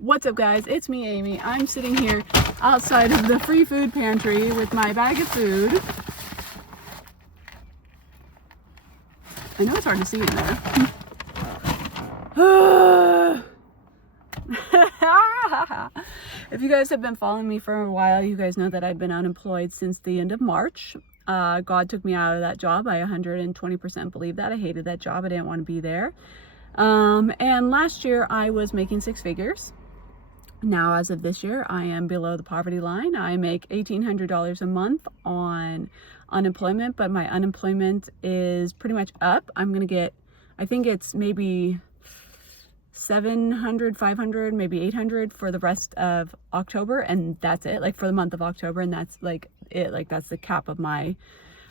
What's up, guys? It's me, Amy. I'm sitting here outside of the free food pantry with my bag of food. I know it's hard to see in there. If you guys have been following me for a while, you guys know that I've been unemployed since the end of March. God took me out of that job. I 120% believe that. I hated that job. I didn't want to be there. And last year I was making six figures. Now, as of this year, I am below the poverty line. I make $1,800 a month on unemployment, but my unemployment is pretty much up. I'm going to get, I think it's maybe 700, 500, maybe 800 for the rest of October. And that's it, like for the month of October. And that's like it, like that's the cap of my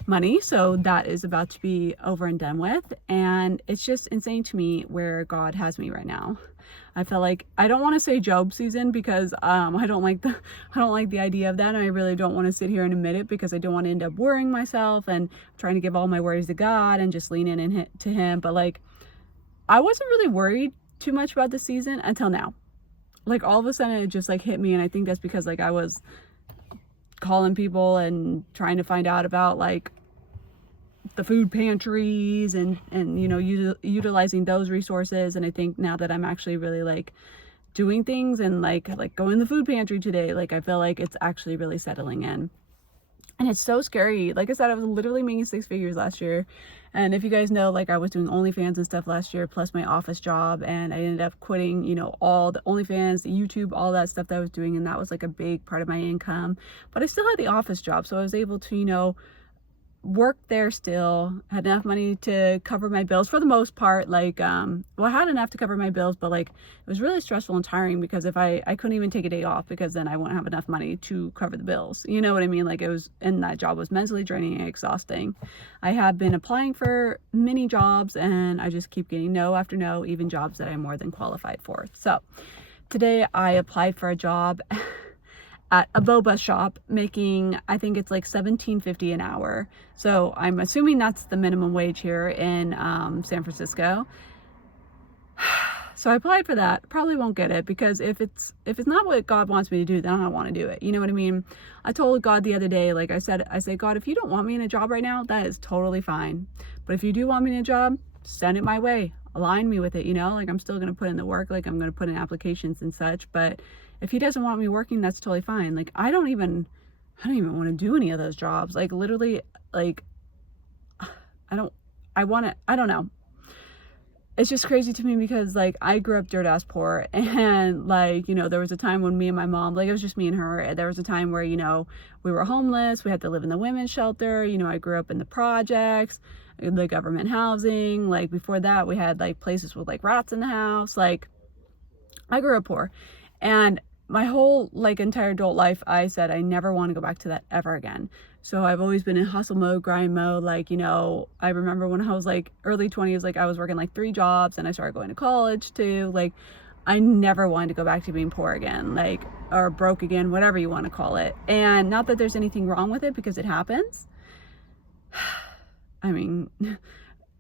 money. So that is about to be over and done with. And it's just insane to me where God has me right now. I feel like, I don't want to say Job season because I don't like the idea of that, and I really don't want to sit here and admit it because I don't want to end up worrying myself and trying to give all my worries to God and just lean in and to him. But like, I wasn't really worried too much about the season until now. Like all of a sudden it just like hit me, and I think that's because like I was calling people and trying to find out about like the food pantries and you know, utilizing those resources. And I think now that I'm actually really like doing things and like going to the food pantry today, like I feel like it's actually really settling in. And it's so scary. Like I said, I was literally making six figures last year. And if you guys know, like I was doing OnlyFans and stuff last year, plus my office job. And I ended up quitting, you know, all the OnlyFans, the YouTube, all that stuff that I was doing. And that was like a big part of my income. But I still had the office job. So I was able to, you know, work there still, had enough money to cover my bills for the most part. Like, well, I had enough to cover my bills, but like it was really stressful and tiring because if I couldn't even take a day off because then I wouldn't have enough money to cover the bills. You know what I mean? Like it was, and that job was mentally draining and exhausting. I have been applying for many jobs and I just keep getting no after no, even jobs that I'm more than qualified for. So today I applied for a job at a boba shop making, I think it's like $17.50 an hour. So I'm assuming that's the minimum wage here in San Francisco. So I applied for that. Probably won't get it because if it's not what God wants me to do, then I don't want to do it. You know what I mean? I told God the other day, like I said, God, if you don't want me in a job right now, that is totally fine. But if you do want me in a job, send it my way. Align me with it, you know? Like I'm still going to put in the work, like I'm going to put in applications and such, but if he doesn't want me working, that's totally fine. Like I don't even want to do any of those jobs. Like literally, like I don't know. It's just crazy to me because like I grew up dirt ass poor, and like, you know, there was a time when me and my mom, like it was just me and her. There was a time where, you know, we were homeless. We had to live in the women's shelter. You know, I grew up in the projects, the government housing. Like before that, we had like places with like rats in the house. Like I grew up poor, and my whole like entire adult life, I said I never want to go back to that ever again. So I've always been in hustle mode, grind mode. Like, you know, I remember when I was like early 20s, like I was working like 3 jobs and I started going to college too. Like I never wanted to go back to being poor again, like, or broke again, whatever you want to call it. And not that there's anything wrong with it because it happens. I mean,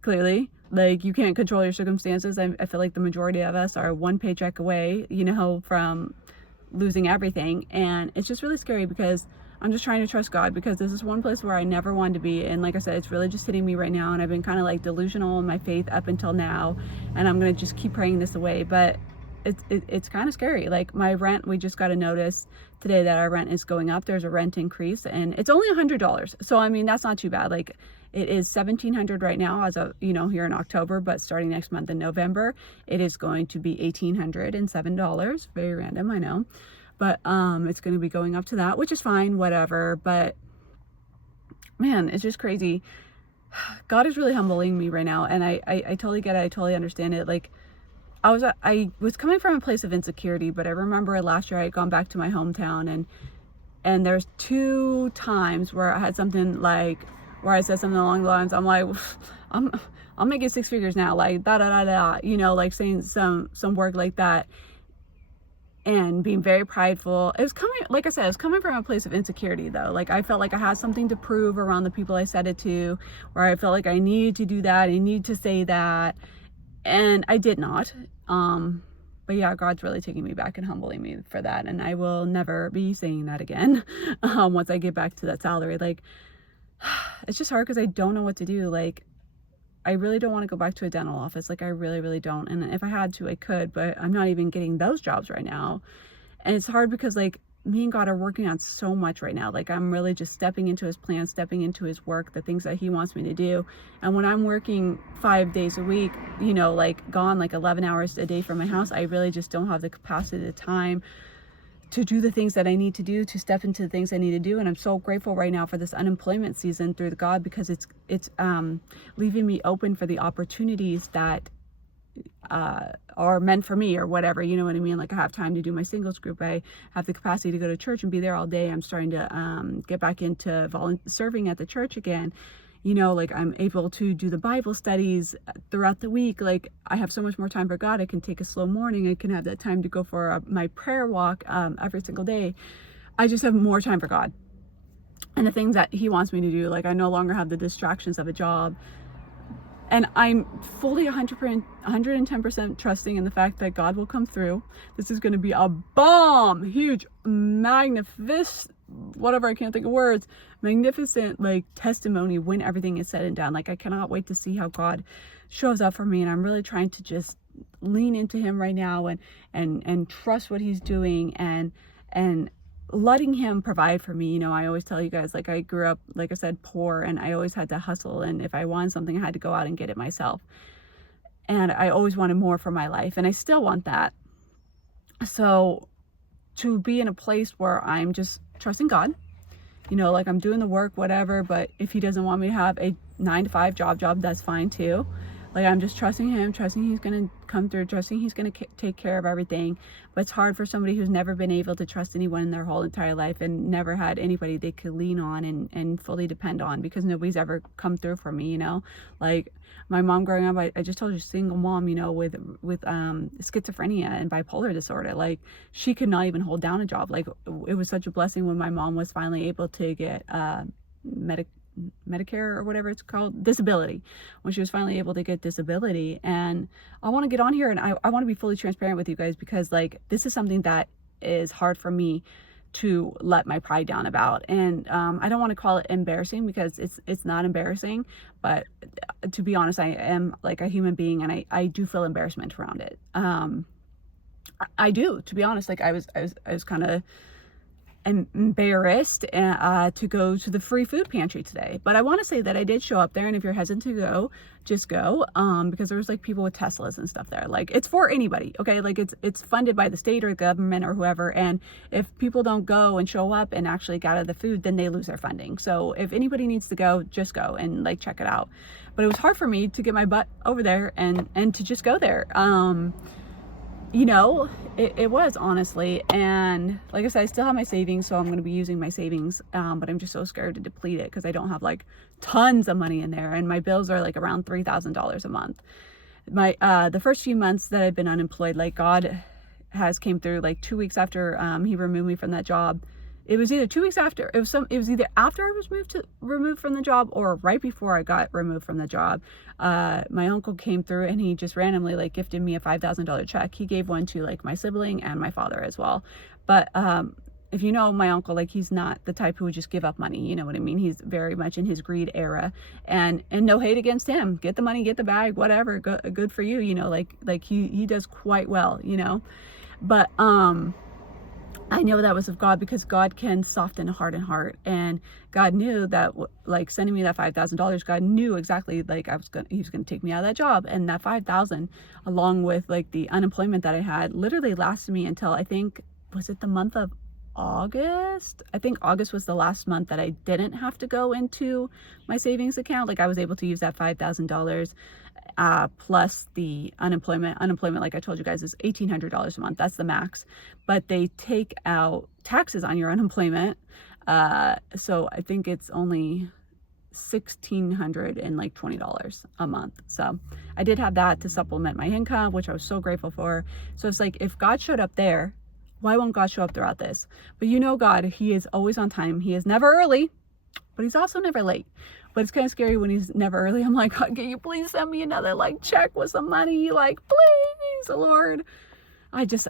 clearly, like you can't control your circumstances. I feel like the majority of us are one paycheck away, you know, from losing everything. And it's just really scary because I'm just trying to trust God, because this is one place where I never wanted to be. And like I said, it's really just hitting me right now, and I've been kind of like delusional in my faith up until now, and I'm gonna just keep praying this away. But it's kind of scary. Like my rent, we just got a notice today that our rent is going up. There's a rent increase, and it's only $100. So I mean, that's not too bad. Like it is $1,700 right now as of, you know, here in October, but starting next month in November, it is going to be $1,807. Very random, I know. But it's going to be going up to that, which is fine, whatever. But man, it's just crazy. God is really humbling me right now, and I totally get it. I totally understand it. Like I was coming from a place of insecurity, but I remember last year I had gone back to my hometown, and there's 2 times where I had something like, where I said something along the lines, I'm like, I'm making 6 figures now, like da da da da, you know, like saying some work like that, and being very prideful. It was coming, like I said, it was coming from a place of insecurity though. Like I felt like I had something to prove around the people I said it to, where I felt like I needed to do that, I need to say that, and I did not. But yeah, God's really taking me back and humbling me for that. And I will never be saying that again once I get back to that salary. Like, it's just hard because I don't know what to do. Like, I really don't want to go back to a dental office. Like, I really, really don't. And if I had to, I could, but I'm not even getting those jobs right now. And it's hard because, like, me and God are working on so much right now. Like, I'm really just stepping into his plan, stepping into his work, the things that he wants me to do. And when I'm working 5 days a week, you know, like gone like 11 hours a day from my house, I really just don't have the capacity, the time to do the things that I need to do, to step into the things I need to do. And I'm so grateful right now for this unemployment season through God, because it's leaving me open for the opportunities that are meant for me or whatever, you know what I mean? Like, I have time to do my singles group. I have the capacity to go to church and be there all day. I'm starting to get back into serving at the church again. You know, like, I'm able to do the Bible studies throughout the week. Like, I have so much more time for God. I can take a slow morning. I can have that time to go for my prayer walk every single day. I just have more time for God and the things that he wants me to do. Like, I no longer have the distractions of a job. And I'm fully 110% trusting in the fact that God will come through. This is going to be a bomb, huge, magnificent, whatever, I can't think of words, magnificent, like, testimony when everything is said and done. Like, I cannot wait to see how God shows up for me. And I'm really trying to just lean into him right now and trust what he's doing and letting him provide for me. You know, I always tell you guys, like, I grew up, like I said, poor, and I always had to hustle. And if I wanted something, I had to go out and get it myself. And I always wanted more for my life, and I still want that. So to be in a place where I'm just trusting God, you know, like, I'm doing the work, whatever, but if he doesn't want me to have a 9-to-5 job, that's fine too. Like, I'm just trusting him, trusting he's going to come through, trusting he's going to take care of everything. But it's hard for somebody who's never been able to trust anyone in their whole entire life and never had anybody they could lean on and fully depend on, because nobody's ever come through for me, you know? Like, my mom growing up, I just told you, single mom, you know, with schizophrenia and bipolar disorder. Like, she could not even hold down a job. Like, it was such a blessing when my mom was finally able to get Medicare or whatever it's called, disability, when she was finally able to get disability. And I want to get on here and I want to be fully transparent with you guys, because, like, this is something that is hard for me to let my pride down about. And I don't want to call it embarrassing, because it's not embarrassing, but to be honest, I am like a human being, and I do feel embarrassment around it. I do, to be honest. Like, I was kind of embarrassed to go to the free food pantry today, but I want to say that I did show up there. And if you're hesitant to go, just go, because there was, like, people with Teslas and stuff there. Like, it's for anybody, okay? Like, it's funded by the state or the government or whoever, and if people don't go and show up and actually gather the food, then they lose their funding. So if anybody needs to go, just go and, like, check it out. But it was hard for me to get my butt over there and to just go there. You know, it was, honestly. And like I said, I still have my savings, so I'm going to be using my savings, but I'm just so scared to deplete it, because I don't have, like, tons of money in there, and my bills are, like, around $3,000 a month. My the first few months that I've been unemployed, like, God has came through. Like, 2 weeks after he removed me from that job, it was either 2 weeks after, it was either after I was removed from the job, or right before I got removed from the job. My uncle came through, and he just randomly, like, gifted me a $5,000 check. He gave one to, like, my sibling and my father as well. But if you know my uncle, like, he's not the type who would just give up money, you know what I mean? He's very much in his greed era, and no hate against him. Get the money, get the bag, whatever, good for you, you know, like he does quite well, you know. But I know that was of God, because God can soften a hardened heart. And God knew that, like, sending me that $5,000, God knew exactly, like, he was going to take me out of that job. And that $5,000, along with, like, the unemployment that I had, literally lasted me until, I think, was it the month of August? I think August was the last month that I didn't have to go into my savings account. Like, I was able to use that $5,000 plus the unemployment, like I told you guys, is $1,800 a month. That's the max, but they take out taxes on your unemployment. So I think it's only $1,620 a month. So I did have that to supplement my income, which I was so grateful for. So it's like, if God showed up there, why won't God show up throughout this? But you know, God, he is always on time. He is never early, but he's also never late. But it's kind of scary when he's never early. I'm like, God, can you please send me another, like, check with some money? Like, please, Lord. I just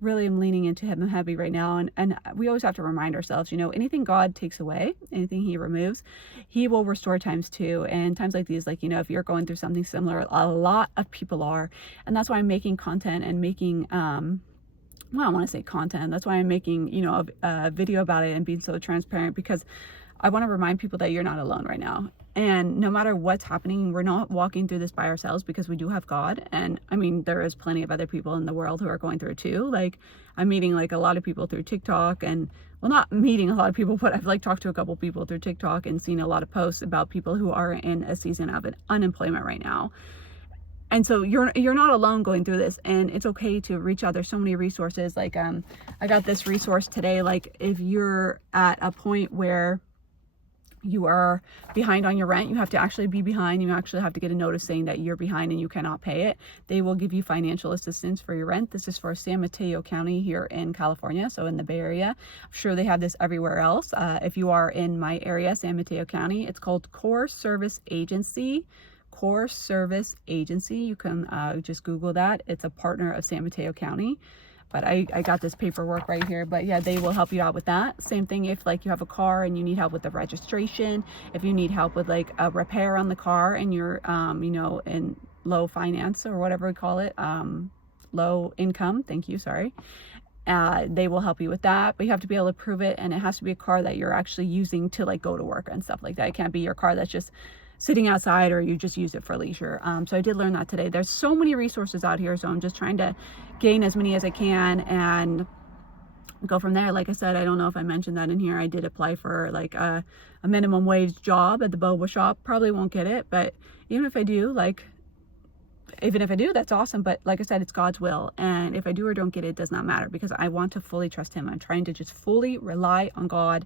really am leaning into him heavy right now. And we always have to remind ourselves, you know, anything God takes away, anything he removes, he will restore times two. And times like these, like, you know, if you're going through something similar, a lot of people are. And that's why I'm making content and making, well, I want to say content. That's why I'm making, you know, a video about it and being so transparent, because I want to remind people that you're not alone right now. And no matter what's happening, we're not walking through this by ourselves, because we do have God. And I mean, there is plenty of other people in the world who are going through it too. Like, I'm meeting like a lot of people through TikTok, and well, not meeting a lot of people, but I've like talked to a couple people through TikTok and seen a lot of posts about people who are in a season of unemployment right now. And so you're not alone going through this, and it's okay to reach out. There's so many resources. Like, I got this resource today. Like, if you're at a point where you are behind on your rent, you have to actually be behind, you actually have to get a notice saying that you're behind and you cannot pay it, they will give you financial assistance for your rent. This is for San Mateo County here in California, so in the Bay Area. I'm sure they have this everywhere else. If you are in my area, San Mateo County, it's called Core Service Agency. Core Service Agency. You can just Google that. It's a partner of San Mateo County. But I got this paperwork right here. But yeah, they will help you out with that. Same thing if like you have a car and you need help with the registration, if you need help with like a repair on the car and you're you know, in low finance or whatever we call it, low income, thank you, sorry. They will help you with that, but you have to be able to prove it, and it has to be a car that you're actually using to like go to work and stuff like that. It can't be your car that's just sitting outside or you just use it for leisure. So I did learn that today. There's so many resources out here, so I'm just trying to gain as many as I can and go from there. Like I said, I don't know if I mentioned that in here. I did apply for like a minimum wage job at the boba shop. Probably won't get it, but even if I do, like, even if I do, that's awesome. But like I said, it's God's will. And if I do or don't get it, it does not matter, because I want to fully trust him. I'm trying to just fully rely on God,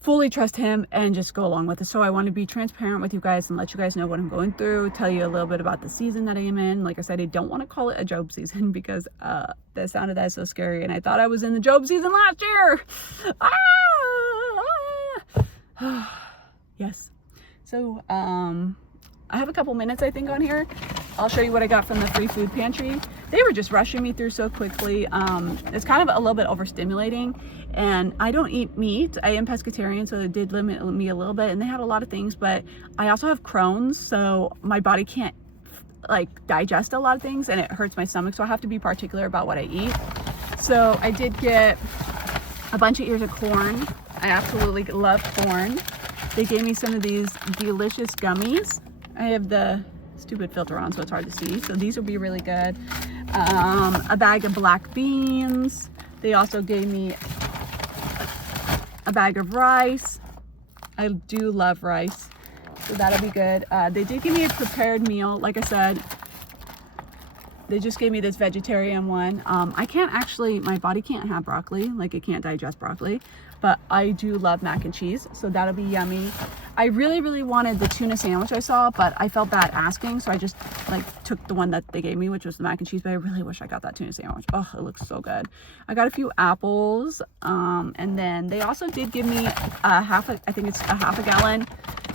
fully trust him, and just go along with it. So I want to be transparent with you guys and let you guys know what I'm going through, tell you a little bit about the season that I am in. Like I said, I don't want to call it a Job season, because the sound of that is so scary, and I thought I was in the Job season last year. Yes. So I have a couple minutes I think on here. I'll show you what I got from the free food pantry. They were just rushing me through so quickly. It's kind of a little bit overstimulating, and I don't eat meat. I am pescatarian, so it did limit me a little bit, and they had a lot of things, but I also have Crohn's, so my body can't like digest a lot of things, and it hurts my stomach, so I have to be particular about what I eat. So I did get a bunch of ears of corn. I absolutely love corn. They gave me some of these delicious gummies. I have the stupid filter on, so it's hard to see. So these will be really good. A bag of black beans. They also gave me a bag of rice. I do love rice, so that'll be good. They did give me a prepared meal. Like I said, they just gave me this vegetarian one. I can't actually, my body can't have broccoli, like it can't digest broccoli, but I do love mac and cheese, so that'll be yummy. I really wanted the tuna sandwich I saw, but I felt bad asking, so I just like took the one that they gave me, which was the mac and cheese, but I really wish I got that tuna sandwich. Oh, it looks so good. I got a few apples, and then they also did give me I think it's a half a gallon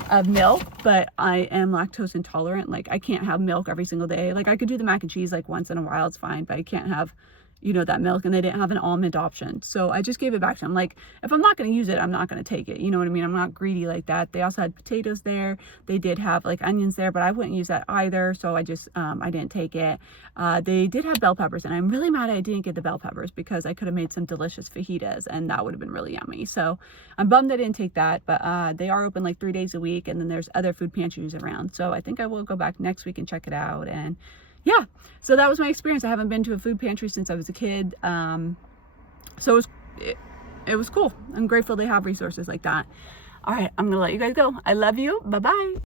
of milk, but I am lactose intolerant. Like, I can't have milk every single day. Like, I could do the mac and cheese like once in a while, it's fine, but I can't have, you know, that milk. And they didn't have an almond option, so I just gave it back to them. Like, if I'm not going to use it, I'm not going to take it, you know what I mean? I'm not greedy like that. They also had potatoes there. They did have like onions there, but I wouldn't use that either, so I just I didn't take it. They did have bell peppers, and I'm really mad I didn't get the bell peppers, because I could have made some delicious fajitas and that would have been really yummy. So I'm bummed I didn't take that, but they are open like 3 days a week, and then there's other food pantries around, so I think I will go back next week and check it out. And yeah, so that was my experience. I haven't been to a food pantry since I was a kid, so it was cool. I'm grateful they have resources like that. All right, I'm gonna let you guys go. I love you. Bye bye.